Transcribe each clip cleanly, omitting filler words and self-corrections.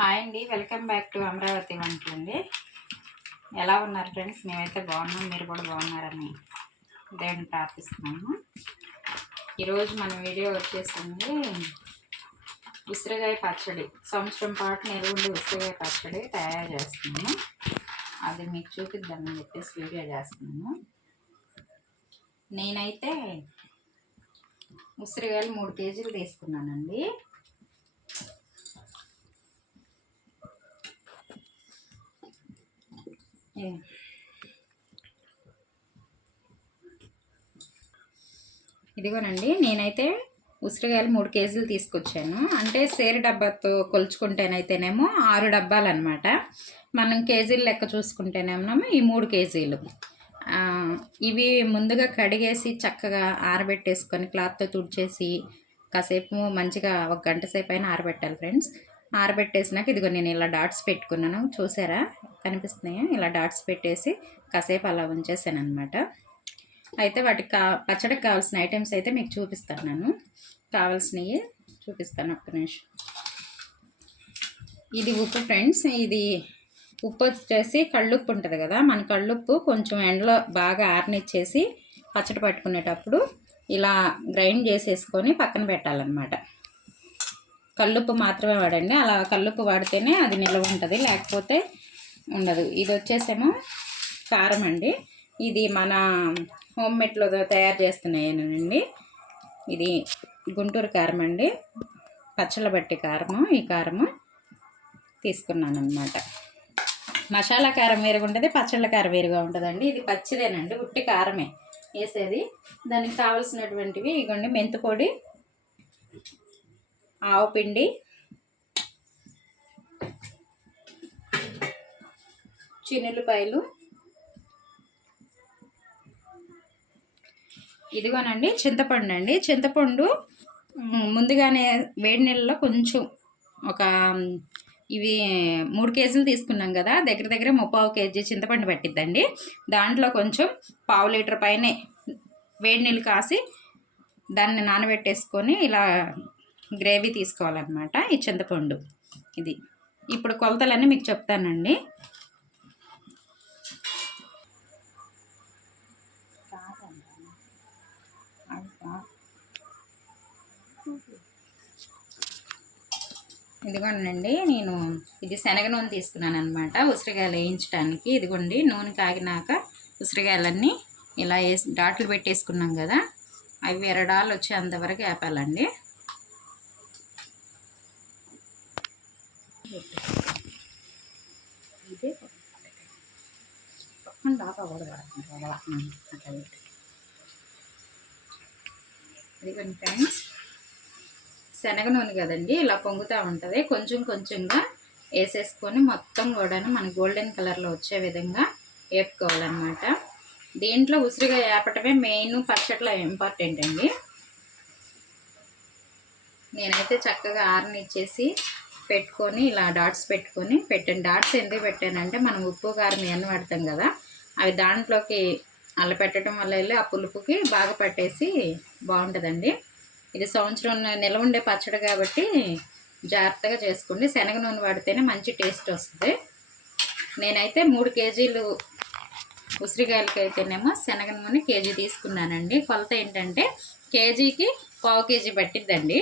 Hi అండి, welcome back to Amaravati వంటలు అండి. ఎలా ఉన్నారు ఫ్రెండ్స్? మేమైతే బాగున్నాం, మీరు కూడా బాగున్నారని దేవుని ప్రార్థిస్తున్నాము. ఈరోజు మన వీడియో వచ్చేసింది ఉసిరికాయ పచ్చడి. సంవత్సరం పాటు నిల్వ ఉండే ఉసిరికాయ పచ్చడి తయారు చేస్తున్నాము. అది మీకు చూపిద్దామని చెప్పేసి వీడియో చేస్తున్నాము. నేనైతే ఉసిరికాయలు 3 కేజీలు తీసుకున్నానండి. ఇదిగోనండి, నేనైతే ఉసిరికాయలు 3 కేజీలు తీసుకొచ్చాను. అంటే సేరు డబ్బాతో కొలుచుకుంటేనైతేనేమో 6 డబ్బాలు అనమాట. మనం కేజీలు లెక్క చూసుకుంటేనేమో ఈ 3 కేజీలు. ఇవి ముందుగా కడిగేసి చక్కగా ఆరబెట్టేసుకొని క్లాత్తో తుడిచేసి కాసేపు మంచిగా 1 గంట సేపు అయినా ఆరబెట్టాలి ఫ్రెండ్స్. ఆరబెట్టేసినాక ఇదిగో నేను ఇలా డాట్స్ పెట్టుకున్నాను, చూసారా కనిపిస్తున్నాయా? ఇలా డాట్స్ పెట్టేసి కాసేపు అలా ఉంచేసాను అనమాట. అయితే వాటికి పచ్చడికి కావాల్సిన ఐటమ్స్ అయితే మీకు చూపిస్తాను. నేను కావాల్సినవి చూపిస్తాను, ఒక్క నిమిషం. ఇది ఉప్పు ఫ్రెండ్స్. ఇది ఉప్పు వచ్చేసి కళ్ళుప్పు ఉంటుంది కదా, మన కళ్ళుప్పు కొంచెం ఎండలో బాగా ఆరనిచ్చేసి పచ్చడి పట్టుకునేటప్పుడు ఇలా గ్రైండ్ చేసేసుకొని పక్కన పెట్టాలన్నమాట. కళ్ళుప్పు మాత్రమే వాడండి, అలా కళ్ళుప్పు వాడితేనే అది నిల్వ ఉంటుంది, లేకపోతే ఉండదు. ఇది వచ్చేసేమో కారం అండి. ఇది మన హోమ్ మేడ్లో తయారు చేస్తున్నాయేనండి. ఇది గుంటూరు కారం అండి, పచ్చళ్ళ బట్టి కారము. ఈ కారము తీసుకున్నాను అనమాట. మసాలా కారం వేరుగా ఉంటుంది, పచ్చళ్ళ కారం వేరుగా ఉంటుందండి. ఇది పచ్చిదేనండి, ఉట్టి కారమే వేసేది. దానికి కావలసినటువంటివి ఇగోండి: మెంతి పొడి, ఆవు పిండి, చిన్నులపాయలు, ఇదిగోనండి చింతపండు అండి. చింతపండు ముందుగానే వేడి నీళ్ళలో కొంచెం ఇవి 3 కేజీలు తీసుకున్నాం కదా, దగ్గర దగ్గర 3/4 కేజీ చింతపండు పట్టిద్దండి. దాంట్లో కొంచెం 1/2 లీటర్ పైనే వేడి నీళ్ళు కాసి దాన్ని నానబెట్టేసుకొని ఇలా గ్రేవీ తీసుకోవాలన్నమాట. ఈ చింతపండు ఇది. ఇప్పుడు కొలతలన్నీ మీకు చెప్తానండి. ఇదిగోండి, నేను ఇది శనగ నూనె తీసుకున్నాను అనమాట ఉసిరికాయలు వేయించడానికి. ఇదిగోండి, నూనె కాగినాక ఉసిరికాయలన్నీ ఇలా డాట్లు పెట్టేసుకున్నాం కదా, అవి ఎరడాలు వచ్చేంతవరకు వేపాలండి. ఇదిగోండి ఫ్రెండ్స్, శనగ నూనె కదండి, ఇలా పొంగుతూ ఉంటుంది. కొంచెం కొంచెంగా వేసేసుకొని మొత్తం కూడా మన గోల్డెన్ కలర్లో వచ్చే విధంగా వేపుకోవాలన్నమాట. దీంట్లో ఉసిరికాయ వేపటమే మెయిన్, పచ్చట్లో ఇంపార్టెంట్ అండి. నేనైతే చక్కగా ఆరనిచ్చేసి పెట్టుకొని ఇలా డాట్స్ పెట్టుకొని పెట్టాను. డాట్స్ ఎందుకు పెట్టానంటే మనం ఉప్పు కారం ఇవన్నీ వాడతాం కదా, అవి దాంట్లోకి అలా పెట్టడం వల్ల వెళ్ళి ఆ పులుపుకి బాగా పట్టేసి బాగుంటుందండి. ఇది సంవత్సరం నిల్వ ఉండే పచ్చడి కాబట్టి జాగ్రత్తగా చేసుకోండి. శనగ నూనె వాడితేనే మంచి టేస్ట్ వస్తుంది. నేనైతే 3 కేజీలు ఉసిరికాయలకి అయితేనేమో శనగ నూనె కేజీ తీసుకున్నానండి. కొలత ఏంటంటే కేజీకి 1/4 కేజీ పట్టిద్దండి.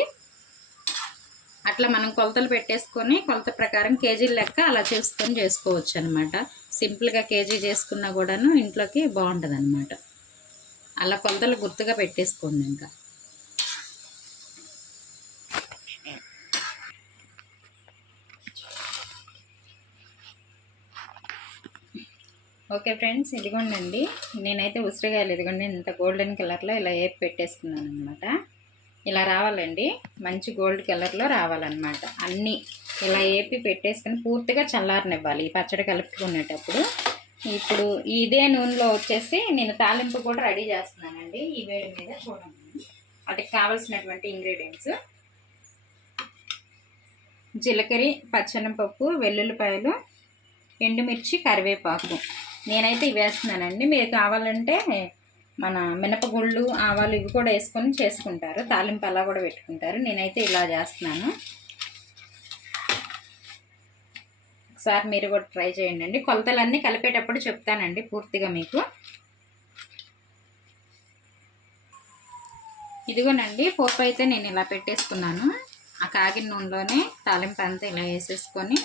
అట్లా మనం కొలతలు పెట్టేసుకొని కొలత ప్రకారం కేజీల లెక్క అలా చేసుకొని చేసుకోవచ్చు అనమాట. సింపుల్గా కేజీ చేసుకున్నా కూడాను ఇంట్లోకి బాగుంటుంది అనమాట. అలా కొలతలు గుర్తుగా పెట్టేసుకోండి. ఇంకా ఓకే ఫ్రెండ్స్, ఇదిగోండి నేనైతే ఉసిరికాయలు ఇదిగోండి ఇంత గోల్డెన్ కలర్లో ఇలా వేపి పెట్టేసుకున్నాను అనమాట. ఇలా రావాలండి, మంచి గోల్డ్ కలర్లో రావాలన్నమాట. అన్నీ ఇలా వేపి పెట్టేసుకొని పూర్తిగా చల్లారనివ్వాలి ఈ పచ్చడి కలుపుకునేటప్పుడు. ఇప్పుడు ఇదే నూనెలో వచ్చేసి నేను తాలింపు కూడా రెడీ చేస్తున్నానండి. ఈ వేడి మీద చూడండి, వాటికి కావాల్సినటువంటి ఇంగ్రీడియంట్స్: జీలకర్ర, పచ్చెనపప్పు, వెల్లుల్లిపాయలు, ఎండుమిర్చి, కరివేపాకు. నేనైతే ఇవి వేస్తున్నానండి. మీరు కావాలంటే మన మినపగుళ్ళు, ఆవాలు ఇవి కూడా వేసుకొని చేసుకుంటారు, తాలింపు అలా కూడా పెట్టుకుంటారు. నేనైతే ఇలా చేస్తున్నాను. ఒకసారి మీరు కూడా ట్రై చేయండి. కొలతలన్నీ కలిపేటప్పుడు చెప్తానండి పూర్తిగా మీకు. ఇదిగోనండి పోపు అయితే నేను ఇలా పెట్టేసుకున్నాను. ఆ కాగిన నూనెలోనే తాలింపు అంతా ఇలా వేసేసుకొని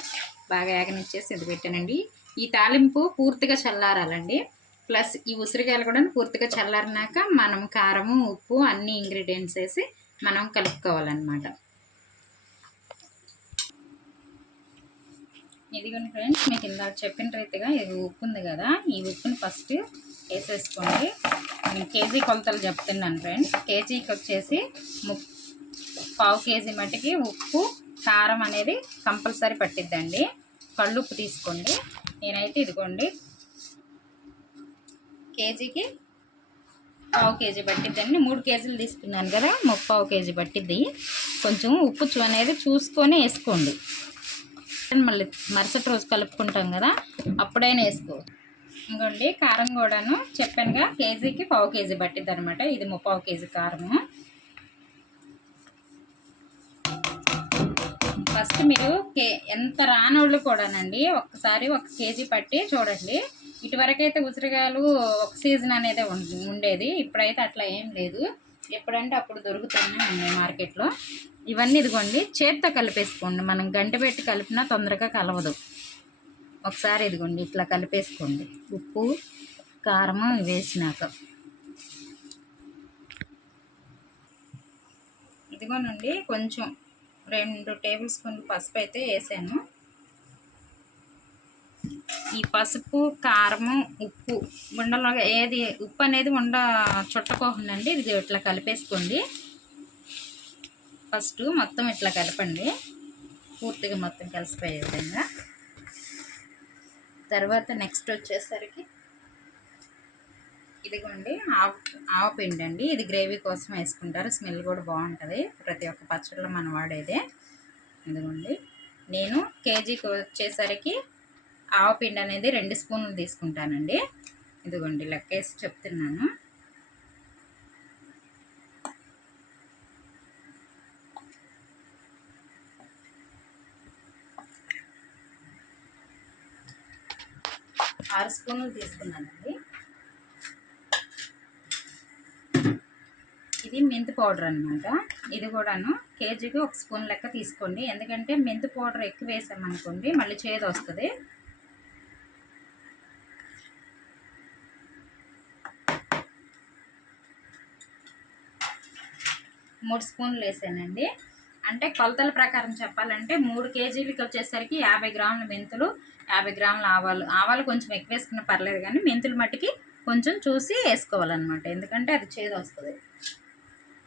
బాగా యాగనిచ్చేసి ఇది పెట్టానండి. ఈ తాలింపు పూర్తిగా చల్లారాలండి. ప్లస్ ఈ ఉసిరికాయలు కూడా పూర్తిగా చల్లారినాక మనం కారము, ఉప్పు అన్ని ఇంగ్రీడియంట్స్ వేసి మనం కలుపుకోవాలన్నమాట. ఇదిగోండి ఫ్రెండ్స్, మీకు ఇందాక చెప్పిన రీతిగా ఇది ఉప్పు ఉంది కదా, ఈ ఉప్పుని ఫస్ట్ వేసేసుకోండి. నేను కేజీ కొలతలు చెప్తున్నాను ఫ్రెండ్స్. కేజీకి వచ్చేసి 1/4 కేజీ మట్టికి ఉప్పు, కారం అనేది కంపల్సరీ పట్టిద్దండి. కళ్ళుప్పు తీసుకోండి. నేనైతే ఇదిగోండి కేజీకి 1/4 కేజీ పట్టిద్దండి. 3 కేజీలు తీసుకున్నాను కదా, 1/4 కేజీ పట్టిద్ది. కొంచెం ఉప్పు అనేది చూసుకొని వేసుకోండి. మళ్ళీ మరుసటి రోజు కలుపుకుంటాం కదా, అప్పుడైనా వేసుకో. ఇంకోండి కారం కూడాను చెప్పానుగా, కేజీకి 1/4 కేజీ పట్టిద్ది అనమాట. ఇది 1/4 కేజీ కారము. ఫస్ట్ మీరు ఎంత రానోళ్ళు కూడానండి ఒక్కసారి 1 కేజీ పట్టి చూడండి. ఇటువరకైతే ఉసిరికాయలు ఒక సీజన్ అనేది ఉండేది. ఇప్పుడైతే అట్లా ఏం లేదు. ఎప్పుడంటే అప్పుడు దొరుకుతూనే ఉన్నాయి మార్కెట్లో. ఇవన్నీ ఇదిగోండి చేత్తో కలిపేసుకోండి. మనం గంట పెట్టి కలిపినా తొందరగా కలవదు. ఒకసారి ఇదిగోండి ఇట్లా కలిపేసుకోండి. ఉప్పు, కారము వేసినాక ఇదిగోనండి కొంచెం 2 టేబుల్ స్పూన్లు పసుపు అయితే వేసాను. ఈ పసుపు, కారము, ఉప్పు ఉండలో ఏది ఉప్పు అనేది చుట్టకోకుండండి. ఇది ఇట్లా కలిపేసుకోండి. ఫస్ట్ మొత్తం ఇట్లా కలపండి, పూర్తిగా మొత్తం కలిసిపోయే విధంగా. తర్వాత నెక్స్ట్ వచ్చేసరికి ఇదిగోండి ఆవపిండి అండి. ఇది గ్రేవీ కోసం వేసుకుంటారు, స్మెల్ కూడా బాగుంటుంది. ప్రతి ఒక్క పచ్చడిలో మనం వాడేదే. ఇదిగోండి నేను కేజీకి వచ్చేసరికి ఆవపిండి అనేది 2 స్పూన్లు తీసుకుంటానండి. ఇదిగోండి లెక్కేసి చెప్తున్నాను. ఆరు స్పూన్లు తీసుకున్నానండి. ఇది మెంతి పౌడర్ అనమాట. ఇది కూడాను కేజీకి 1 స్పూన్ లెక్క తీసుకోండి. ఎందుకంటే మెంతి పౌడర్ ఎక్కువ వేసామనుకోండి మళ్ళీ చేదు వస్తుంది. మూడు స్పూన్లు వేసానండి. అంటే కొలతల ప్రకారం చెప్పాలంటే 3 కేజీలకి వచ్చేసరికి 50 గ్రాముల మెంతులు, 50 గ్రాముల ఆవాలు కొంచెం ఎక్కువ వేసుకున్న పర్లేదు, కానీ మెంతులు మట్టికి కొంచెం చూసి వేసుకోవాలన్నమాట. ఎందుకంటే అది చేదు వస్తుంది.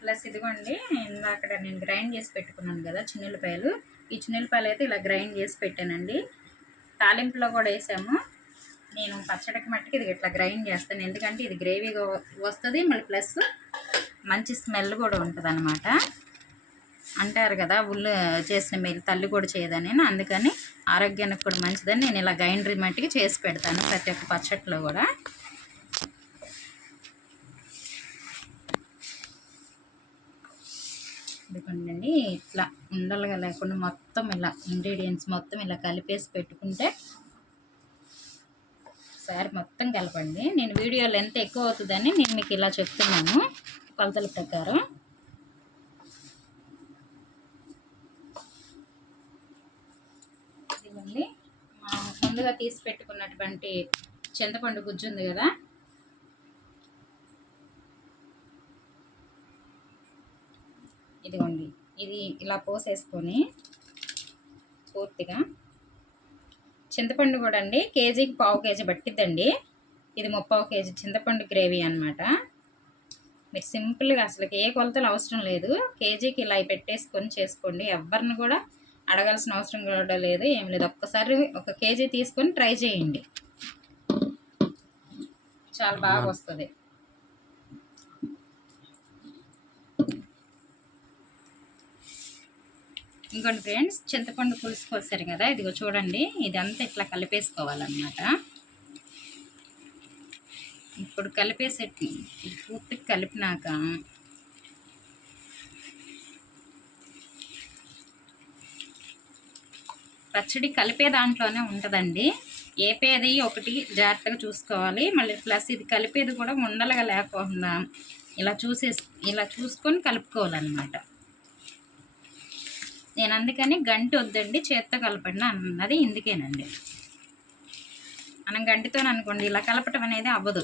ప్లస్ ఇదిగోండి ఇందాక నేను గ్రైండ్ చేసి పెట్టుకున్నాను కదా చిన్నులపాయలు. ఈ చిన్నులపాయలు అయితే ఇలా గ్రైండ్ చేసి పెట్టానండి. తాలింపులో కూడా వేసాము. నేను పచ్చడికి మట్టికి ఇది ఇట్లా గ్రైండ్ చేస్తాను. ఎందుకంటే ఇది గ్రేవీగా వస్తుంది, మళ్ళీ ప్లస్ మంచి స్మెల్ కూడా ఉంటుంది అనమాట. అంటారు కదా ఉల్లు చేసిన మేలు తల్లి కూడా చేయదని, అందుకని ఆరోగ్యానికి కూడా మంచిదని నేను ఇలా గ్రైండర్ మట్టికి చేసి పెడతాను ప్రతి ఒక్క పచ్చట్లో కూడా. ఎందుకండి ఇట్లా ఉండలుగా లేకుండా మొత్తం ఇలా ఇంగ్రీడియంట్స్ మొత్తం ఇలా కలిపేసి పెట్టుకుంటే ఒకసారి మొత్తం కలపండి. నేను వీడియోలో ఎంత ఎక్కువ అవుతుందని నేను మీకు ఇలా చెప్తున్నాను కొలతల ప్రకారం. ఇదిగోండి ముందుగా తీసి పెట్టుకున్నటువంటి చింతపండు గుజ్జు ఉంది కదా, ఇదిగోండి ఇది ఇలా పోసేసుకొని పూర్తిగా చింతపండు కూడా అండి కేజీకి 1/4 కేజీ పట్టిద్దండి. ఇది 1/4 కేజీ చింతపండు గ్రేవీ అనమాట. మీరు సింపుల్గా అసలు ఏ కొలతలు అవసరం లేదు, కేజీకి ఇలా పెట్టేసుకొని చేసుకోండి. ఎవరిని కూడా అడగాల్సిన అవసరం కూడా లేదు, ఏం లేదు. ఒక్కసారి 1 కేజీ తీసుకొని ట్రై చేయండి, చాలా బాగా వస్తుంది. ఇంకోటి ఫ్రెండ్స్, చింతపండు పులుసు పోసారు కదా, ఇదిగో చూడండి ఇదంతా ఇట్లా కలిపేసుకోవాలన్నమాట. ఇప్పుడు కలిపేసేటి పూర్తిగా కలిపినాక పచ్చడి కలిపే దాంట్లోనే ఉంటుందండి. ఏపేది ఒకటి జాగ్రత్తగా చూసుకోవాలి. మళ్ళీ ప్లస్ ఇది కలిపేది కూడా ఉండలుగా లేకుండా ఇలా చూసుకొని కలుపుకోవాలన్నమాట. నేను అందుకని గంటి వద్దండి, చేత్తో కలపండి అన్నది ఇందుకేనండి. మనం గంటితో అనుకోండి ఇలా కలపటం అనేది అవ్వదు.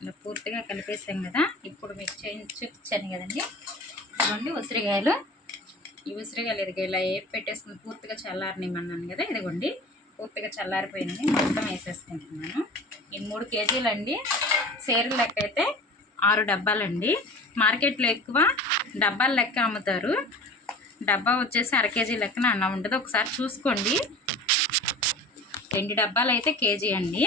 ఇలా పూర్తిగా కలిపేసాం కదా. ఇప్పుడు మీకు చూపించాను కదండి, ఇదిగోండి ఉసిరికాయలు. ఈ ఉసిరికాయలు ఇదిగో ఇలా పెట్టేసుకుని పూర్తిగా చల్లారనిమన్నాను కదా. ఇదిగోండి పూర్తిగా చల్లారిపోయింది, మొత్తం వేసేసుకుంటున్నాను. ఈ 3 కేజీలండి. సేరు లెక్క అయితే 6 డబ్బాలండి. మార్కెట్లో ఎక్కువ డబ్బాల లెక్క అమ్ముతారు. డబ్బా వచ్చేసి 1/2 కేజీ లెక్కన అలా ఉంటుంది. ఒకసారి చూసుకోండి. 2 డబ్బాలు అయితే కేజీ అండి.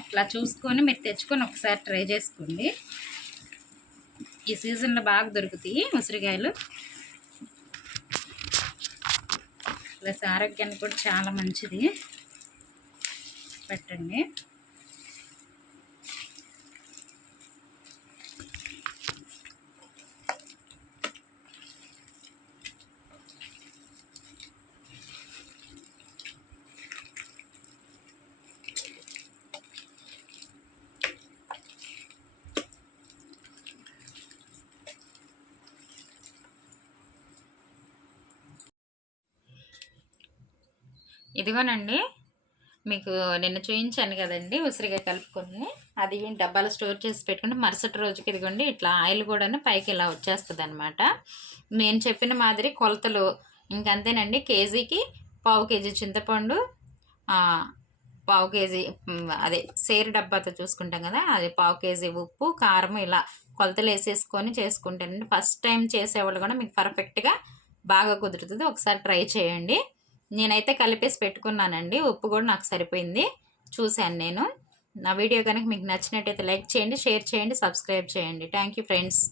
అట్లా చూసుకొని మీరు తెచ్చుకొని ఒకసారి ట్రై చేసుకోండి. ఈ సీజన్లో బాగా దొరుకుతాయి ఉసిరికాయలు. ప్లస్ ఆరోగ్యానికి కూడా చాలా మంచిది. పెట్టండి. ఇదిగోనండి, మీకు నిన్న చూపించాను కదండి ఉసిరికాయ కలుపుకొని. అది డబ్బాలో స్టోర్ చేసి పెట్టుకుంటే మరుసటి రోజుకి ఇదిగోండి ఇట్లా ఆయిల్ కూడా పైకి ఇలా వచ్చేస్తుంది అనమాట. నేను చెప్పిన మాదిరి కొలతలు ఇంకంతేనండి. కేజీకి 1/2 కేజీ చింతపండు, 1/2 కేజీ అదే సేరు డబ్బాతో చూసుకుంటాం కదా, అది 1/2 కేజీ ఉప్పు, కారం ఇలా కొలతలు వేసేసుకొని చేసుకుంటానండి. ఫస్ట్ టైం చేసేవాళ్ళు కూడా మీకు పర్ఫెక్ట్గా బాగా కుదురుతుంది. ఒకసారి ట్రై చేయండి. నేనైతే కలిపేసి పెట్టుకున్నానండి. ఉప్పు కూడా నాకు సరిపోయింది, చూశాను నేను. నా వీడియో కనుక మీకు నచ్చినట్టయితే లైక్ చేయండి, షేర్ చేయండి, సబ్స్క్రైబ్ చేయండి. Thank you friends.